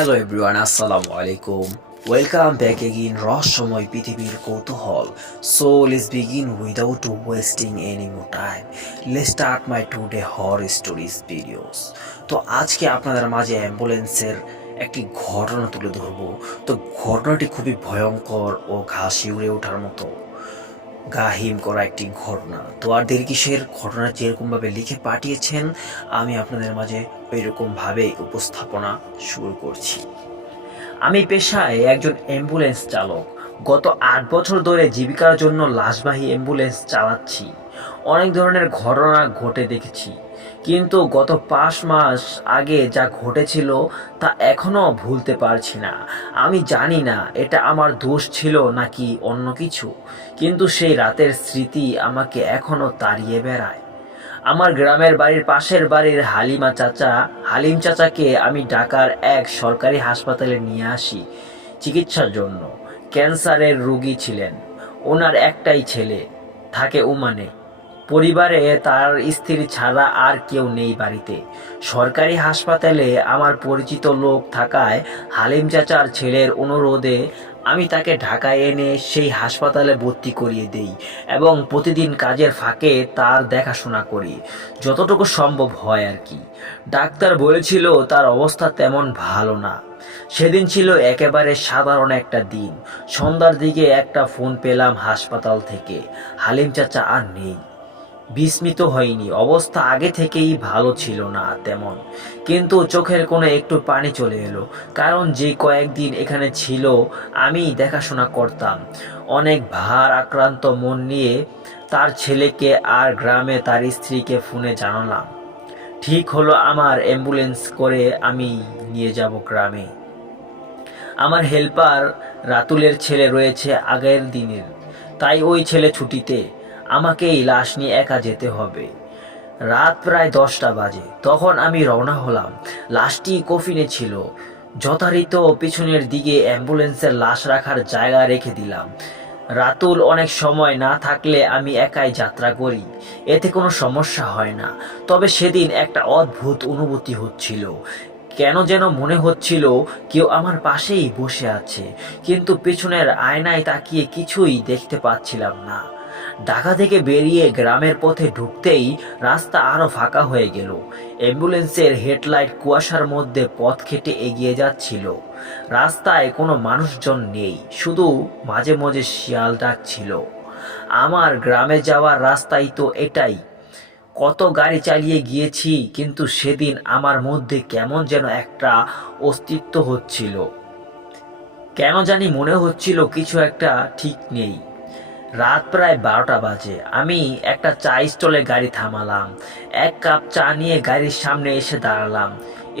Hello everyone আসসালামু আলাইকুম welcome back এগিন রহস্যময় পৃথিবীর কৌতূহল so let's begin without wasting any more time let start my today horror stories videos তো আজকে আপনাদের মাঝে অ্যাম্বুলেন্সের একটি ঘটনা তুলে ধরবো। তো ঘটনাটি খুবই ভয়ঙ্কর ও ঘাসি উড়ে ওঠার মতো। গা হিম করা একটি ঘটনা। তো আর দেরি কিসের? ঘটনা যেরকমভাবে লিখে পাঠিয়েছেন, আমি আপনাদের মাঝে ওইরকমভাবে উপস্থাপনা শুরু করছি। আমি পেশায় একজন অ্যাম্বুলেন্স চালক। গত আট বছর ধরে জীবিকার জন্য লাশবাহী অ্যাম্বুলেন্স চালাচ্ছি। অনেক ধরনের ঘটনা ঘটে দেখেছি। কিন্তু গত পাঁচ মাস আগে যা ঘটেছিল তা এখনও ভুলতে পারছি না। আমি জানি না এটা আমার দোষ ছিল নাকি অন্য কিছু, কিন্তু সেই রাতের স্মৃতি আমাকে এখনও তাড়িয়ে বেড়ায়। আমার গ্রামের বাড়ির পাশের বাড়ির হালিমা চাচা, হালিম চাচাকে আমি ঢাকার এক সরকারি হাসপাতালে নিয়ে আসি চিকিৎসার জন্য। ক্যান্সারের রোগী ছিলেন। ওনার একটাই ছেলে, থাকে ওমানে পরিবারে তার স্ত্রী ছাড়া আর কেউ নেই বাড়িতে। সরকারি হাসপাতালে আমার পরিচিত লোক থাকায় হালিম চাচার ছেলের অনুরোধে আমি তাকে ঢাকায় এনে সেই হাসপাতালে ভর্তি করিয়ে দেই এবং প্রতিদিন কাজের ফাঁকে তার দেখাশোনা করি। যতটুকু সম্ভব হয় আর কি। ডাক্তার বলেছিল তার অবস্থা তেমন ভালো না। সেদিন ছিল একেবারে সাধারণ একটা দিন। সন্ধ্যার দিকে একটা ফোন পেলাম হাসপাতাল থেকে। হালিম চাচা আর নেই। বিস্মিত হয়নি। অবস্থা আগে থেকেই ভালো ছিল না তেমন। কিন্তু চোখের কোনো একটু পানি চলে এলো। কারণ যে কয়েকদিন এখানে ছিল, আমি দেখাশোনা করতাম। অনেক ভার আক্রান্ত মন নিয়ে তার ছেলেকে আর গ্রামে তার স্ত্রীকে ফোনে জানালাম। ঠিক হলো আমার অ্যাম্বুলেন্স করে আমি নিয়ে যাব গ্রামে। আমার হেল্পার রাতুলের ছেলে রয়েছে আগের দিনের। তাই ওই ছেলে ছুটিতে আমাকেই লাশ নিয়ে একা যেতে হবে। রাত প্রায় দশটা বাজে। তখন আমি রওনা হলাম। লাশটি কফিনে ছিল। যথারীত পিছনের দিকে অ্যাম্বুলেন্সের লাশ রাখার জায়গা রেখে দিলাম। রাতুল অনেক সময় না থাকলে আমি একাই যাত্রা করি। এতে কোনো সমস্যা হয় না। তবে সেদিন একটা অদ্ভুত অনুভূতি হচ্ছিল। কেন যেন মনে হচ্ছিল কেউ আমার পাশেই বসে আছে। কিন্তু পেছনের আয়নায় তাকিয়ে কিছুই দেখতে পাচ্ছিলাম না। ঢাকা থেকে বেরিয়ে গ্রামের পথে ঢুকতেই রাস্তা আরও ফাঁকা হয়ে গেল। অ্যাম্বুলেন্সের হেডলাইট কুয়াশার মধ্যে পথ খেটে এগিয়ে যাচ্ছিল। রাস্তায় কোনো মানুষজন নেই, শুধু মাঝে মাঝে শিয়াল ডাকছিল। আমার গ্রামে যাওয়ার রাস্তাই তো এটাই। কত গাড়ি চালিয়ে গিয়েছি, কিন্তু সেদিন আমার মধ্যে কেমন যেন একটা অস্তিত্ব হচ্ছিল। কেন জানি মনে হচ্ছিল কিছু একটা ঠিক নেই। রাত প্রায় বারোটা বাজে। আমি একটা চা স্টলে গাড়ি থামালাম। এক কাপ চা নিয়ে গাড়ির সামনে এসে দাঁড়ালাম।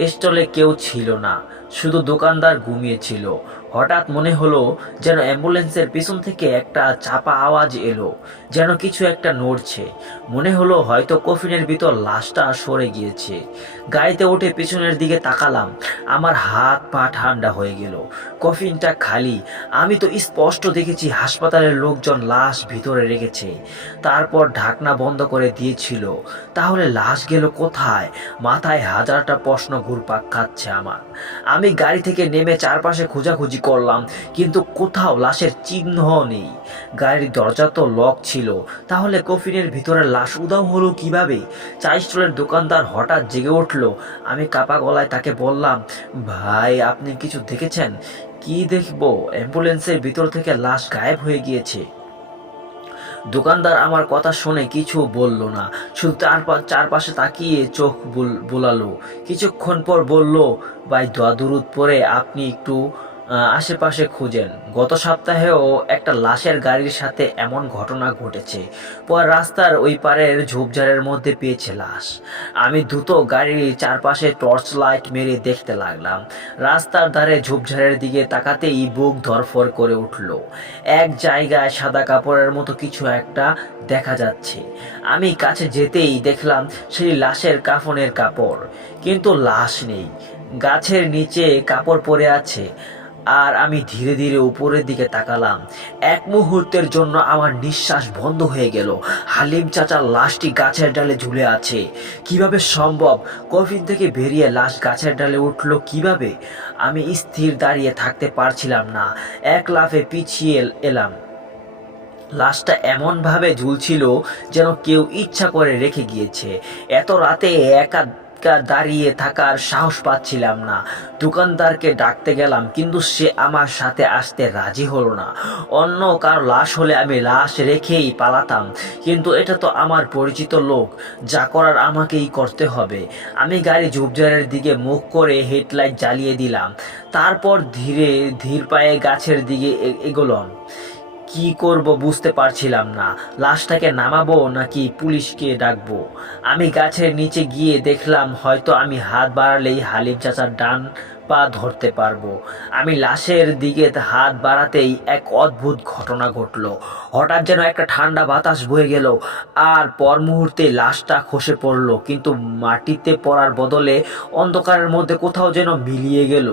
স্টলে কেউ ছিল না, শুধু দোকানদার ঘুমিয়েছিল হঠাৎ মনে হলো যেন অ্যাম্বুলেন্সের পিছন থেকে একটা চাপা আওয়াজ এলো, যেন কিছু একটা নড়ছে। মনে হলো হয়তো কফিনের ভিতর লাশটা সরে গিয়েছে। গাড়িতে উঠে পিছনের দিকে তাকালাম। আমার হাত পা ঠান্ডা হয়ে গেল। কফিনটা খালি। আমি তো স্পষ্ট দেখেছি হাসপাতালের লোকজন লাশ ভিতরে রেখেছে। তারপর ঢাকনা বন্ধ করে দিয়েছিল। তাহলে লাশ গেল কোথায়? মাথায় হাজারটা প্রশ্ন ঘুরপাক খাচ্ছে আমার। আমি গাড়ি থেকে নেমে চারপাশে খোঁজাখুঁজি করলাম, কিন্তু কোথাও লাশের চিহ্ন নেই। গাড়ির দরজা তো লক ছিল, তাহলে কফিনের ভিতরে লাশ উদাও হলো কীভাবে? চা স্টলের দোকানদার হঠাৎ জেগে উঠল, আমি কাপা গলায় তাকে বললাম, ভাই, আপনি কিছু দেখেছেন? কি দেখব? অ্যাম্বুলেন্সের ভিতর থেকে লাশ গায়েব হয়ে গিয়েছে। দোকানদার আমার কথা শুনে কিছু বলল না, শুধু চারপা চারপাশে তাকিয়ে চোখ বুল- বোলালো। কিছুক্ষণ পর বলল, ভাই দোয়া পরে আপনি একটু আশেপাশে খুঁজেন। গত সপ্তাহেও একটা লাশের গাড়ির সাথে এমন ঘটনা ঘটেছে। পর রাস্তার ওই পারের ঝোপঝাড়ের মধ্যে পেয়েছে লাশ। আমি দ্রুত গাড়ির চারপাশে টর্চ লাইট মেরে দেখতে লাগলাম। রাস্তার ধারে ঝোপঝাড়ের দিকে তাকাতেই বুক ধরফর করে উঠল। এক জায়গায় সাদা কাপড়ের মতো কিছু একটা দেখা যাচ্ছে। আমি কাছে যেতেই দেখলাম সেই লাশের কাফনের কাপড়। কিন্তু লাশ নেই। গাছের নিচে কাপড় পরে আছে। আর আমি ধীরে ধীরে উপরের দিকে তাকালাম। এক মুহূর্তের জন্য আমার নিঃশ্বাস বন্ধ হয়ে গেল। হালিম চাচার লাশটি গাছের ডালে ঝুলে আছে। কীভাবে সম্ভব? কফিন থেকে বেরিয়ে লাশ গাছের ডালে উঠল কীভাবে? আমি স্থির দাঁড়িয়ে থাকতে পারছিলাম না। এক লাফে পিছিয়ে এলাম। লাশটা এমনভাবে ঝুলছিল যেন কেউ ইচ্ছা করে রেখে গিয়েছে। এত রাতে একা একা দাঁড়িয়ে থাকার সাহস পাচ্ছিলাম না। দোকানদারকে ডাকতে গেলাম, কিন্তু সে আমার সাথে আসতে রাজি হলো না। অন্য কারও লাশ হলে আমি লাশ রেখেই পালাতাম, কিন্তু এটা তো আমার পরিচিত লোক, যা করার আমাকেই করতে হবে। আমি গাড়ি ঝুপঝাড়ের দিকে মুখ করে হেডলাইট জ্বালিয়ে দিলাম, তারপর ধীরে ধীর পায়ে গাছের দিকে এগোলাম। কি করব বুঝতে পারছিলাম না। লাশটাকে নামাবো নাকি পুলিশকে ডাকবো? আমি গাছের নিচে গিয়ে দেখলাম হয়তো আমি হাত বাড়ালেই হালিম চাচার ডান পা ধরতে পারব। আমি লাশের দিকে হাত বাড়াতেই এক অদ্ভুত ঘটনা ঘটলো। হঠাৎ যেন একটা ঠান্ডা বাতাস বয়ে গেল। আর পর মুহূর্তে লাশটা খসে পড়ল, কিন্তু মাটিতে পড়ার বদলে অন্ধকারের মধ্যে কোথাও যেন মিলিয়ে গেল।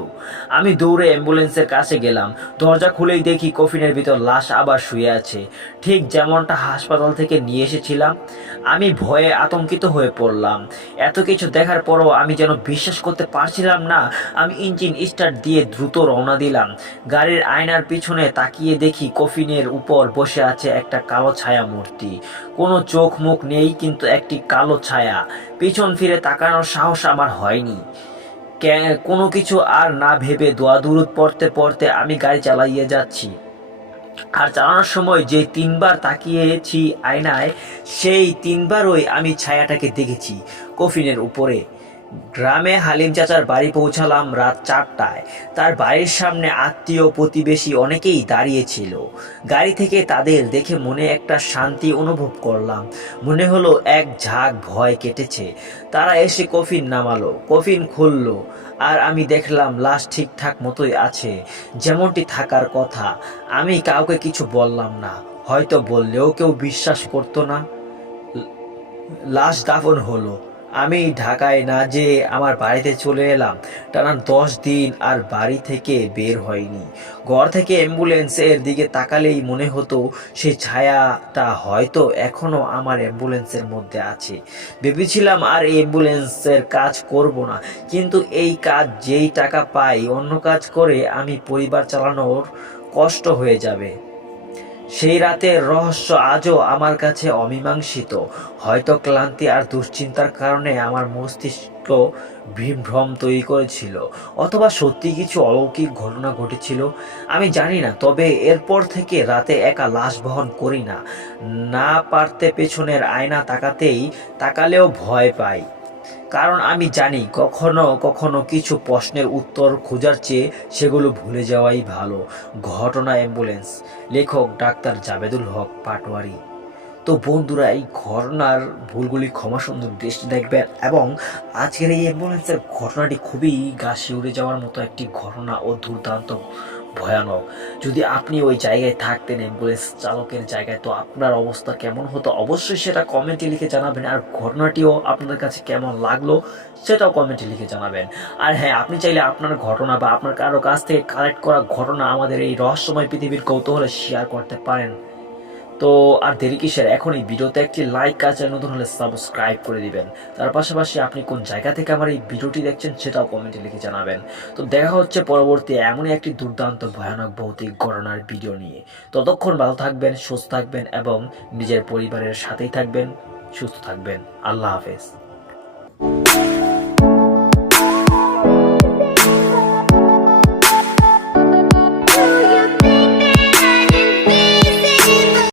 আমি দৌড়ে অ্যাম্বুলেন্সের কাছে গেলাম। দরজা খুলেই দেখি কফিনের ভিতর লাশ আবার শুয়ে আছে। ঠিক যেমনটা হাসপাতাল থেকে নিয়ে এসেছিলাম, আমি ভয়ে আতঙ্কিত হয়ে পড়লাম। এত কিছু দেখার পরও আমি যেন বিশ্বাস করতে পারছিলাম না, আমি ইঞ্জিন স্টার্ট দিয়ে দ্রুত রওনা দিলাম। গাড়ির আয়নার পিছনে তাকিয়ে দেখি কফিনের উপর বসে আছে একটা কালো ছায়া মূর্তি। কোনো চোখ মুখ নেই, কিন্তু একটি কালো ছায়া। পিছন ফিরে তাকানোর সাহস আমার হয়নি। কোনো কিছু আর না ভেবে দোয়া দুরুদ পড়তে পড়তে আমি গাড়ি চালাইয়ে যাচ্ছি। আর চালানোর সময় যে তিনবার তাকিয়েছি আয়নায়, সেই তিনবারই আমি ছায়াটাকে দেখেছি কফিনের উপরে। গ্রামে হালিম চাচার বাড়ি পৌঁছালাম রাত চারটায়। তার বাড়ির সামনে আত্মীয় প্রতিবেশী অনেকেই দাঁড়িয়েছিল গাড়ি থেকে তাদের দেখে মনে একটা শান্তি অনুভব করলাম। মনে হলো এক ঝাঁক ভয় কেটেছে। তারা এসে কফিন নামালো, কফিন খুললো, আর আমি দেখলাম লাশ ঠিকঠাক মতোই আছে, যেমনটি থাকার কথা। আমি কাউকে কিছু বললাম না, হয়তো বললেও কেউ বিশ্বাস করতো না। লাশ দাফন হলো। আমি ঢাকায় না যে আমার বাড়িতে চলে এলাম। টানা দশ দিন আর বাড়ি থেকে বের হয়নি। ঘর থেকে অ্যাম্বুলেন্সের দিকে তাকালেই মনে হতো সেই ছায়াটা হয়তো এখনও আমার অ্যাম্বুলেন্সের মধ্যে আছে। ভেবেছিলাম, আর এই অ্যাম্বুলেন্সের কাজ করব না। কিন্তু এই কাজ যেই টাকা পাই, অন্য কাজ করে আমি পরিবার চালানোর কষ্ট হয়ে যাবে। সেই রাতের রহস্য আজও আমার কাছে অমীমাংসিত। হয়তো ক্লান্তি আর দুশ্চিন্তার কারণে আমার মস্তিষ্ক ভ্রম তৈরি করেছিল, অথবা সত্যি কিছু অলৌকিক ঘটনা ঘটেছিল, আমি জানি না, তবে এরপর থেকে রাতে একা লাশ বহন করি না। না পারতে পেছনের আয়না তাকাতেই তাকালেও ভয় পাই। কারণ আমি জানি কখনো কখনো কিছু প্রশ্নের উত্তর খোঁজার চেয়ে সেগুলো ভুলে যাওয়াই ভালো। ঘটনা অ্যাম্বুলেন্স। লেখক ডাক্তার জাবেদুল হক পাটোয়ারি। তো বন্ধুরা, এই ঘটনার ভুলগুলি ক্ষমা সুন্দর দৃষ্টি দেখবেন এবং আজকের এই অ্যাম্বুলেন্সের ঘটনাটি খুবই গা শিউরে যাওয়ার মতো একটি ঘটনা ও দুর্দান্ত ভয়ানক। যদি আপনি ওই জায়গায় থাকতেন অ্যাম্বুলেন্স চালকের জায়গায়, তো আপনার অবস্থা কেমন হতো? অবশ্যই সেটা কমেন্টে লিখে জানাবেন। আর ঘটনাটিও আপনার কাছে কেমন লাগল, সেটাও কমেন্টে লিখে জানাবেন। আর হ্যাঁ আপনি চাইলে আপনার ঘটনা বা আপনার কারও কাছ থেকে কালেক্ট করা ঘটনা আমাদের এই রহস্যময় পৃথিবীর কৌতূহলে শেয়ার করতে পারেন। তো আর দেরি কিসের? এখন এই ভিডিওতে একটি লাইক কাজ নতুন হলে সাবস্ক্রাইব করে দিবেন। তার পাশাপাশি আপনি কোন জায়গা থেকে আমার এই ভিডিওটি দেখছেন সেটাও কমেন্টে লিখে জানাবেন। তো দেখা হচ্ছে পরবর্তী এমনই একটি দুর্দান্ত ভয়ানক ভৌতিক ঘটনার ভিডিও নিয়ে। ততক্ষণ ভালো থাকবেন, সুস্থ থাকবেন এবং নিজের পরিবারের সাথেই থাকবেন, সুস্থ থাকবেন। আল্লাহ হাফেজ।